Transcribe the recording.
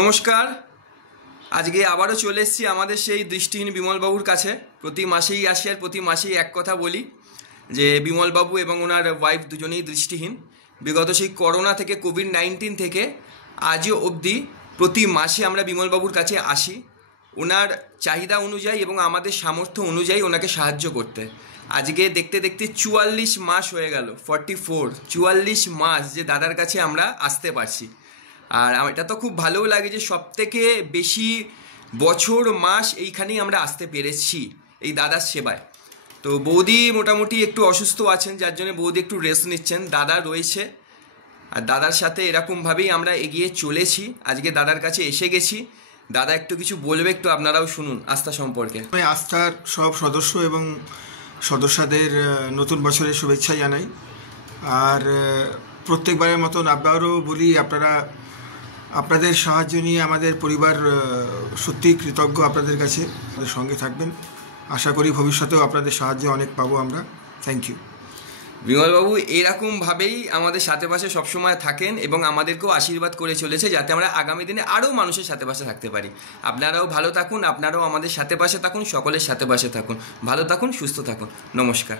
নমস্কার। আজকে আবারও চলে এসেছি আমাদের সেই দৃষ্টিহীন বিমলবাবুর কাছে। প্রতি মাসেই আসি আর প্রতি মাসেই এক কথা বলি যে বিমলবাবু এবং ওনার ওয়াইফ দুজনেই দৃষ্টিহীন। বিগত সেই করোনা থেকে, কোভিড-19 থেকে আজও অবধি প্রতি মাসে আমরা বিমলবাবুর কাছে আসি ওনার চাহিদা অনুযায়ী এবং আমাদের সামর্থ্য অনুযায়ী ওনাকে সাহায্য করতে। আজকে দেখতে দেখতে 44 মাস হয়ে গেল, 44 মাস যে দাদার কাছে আমরা আসতে পারছি। আর এটা তো খুব ভালোও লাগে যে সবথেকে বেশি বছর মাস এইখানেই আমরা আসতে পেরেছি এই দাদার সেবায়। তো বৌদি মোটামুটি একটু অসুস্থ আছেন, যার জন্য বৌদি একটু রেস্ট নিচ্ছেন, দাদা রয়েছে। আর দাদার সাথে এরকমভাবেই আমরা এগিয়ে চলেছি। আজকে দাদার কাছে এসে গেছি, দাদা একটু কিছু বলবে, একটু আপনারাও শুনুন আস্থা সম্পর্কে। আমি আস্থার সব সদস্য এবং সদস্যদের নতুন বছরের শুভেচ্ছা জানাই। আর প্রত্যেকবারের মতন আবারও বলি, আপনাদের সাহায্য নিয়ে আমাদের পরিবার সত্যিই কৃতজ্ঞ আপনাদের কাছে। আমাদের সঙ্গে থাকবেন, আশা করি ভবিষ্যতেও আপনাদের সাহায্য অনেক পাবো আমরা। Thank you. বিমলবাবু এরকমভাবেই আমাদের সাথে পাশে সবসময় থাকেন এবং আমাদেরকেও আশীর্বাদ করে চলেছে যাতে আমরা আগামী দিনে আরও মানুষের সাথে পাশে থাকতে পারি। আপনারাও ভালো থাকুন, আপনারাও আমাদের সাথে পাশে থাকুন, সকলের সাথে পাশে থাকুন, ভালো থাকুন, সুস্থ থাকুন। নমস্কার।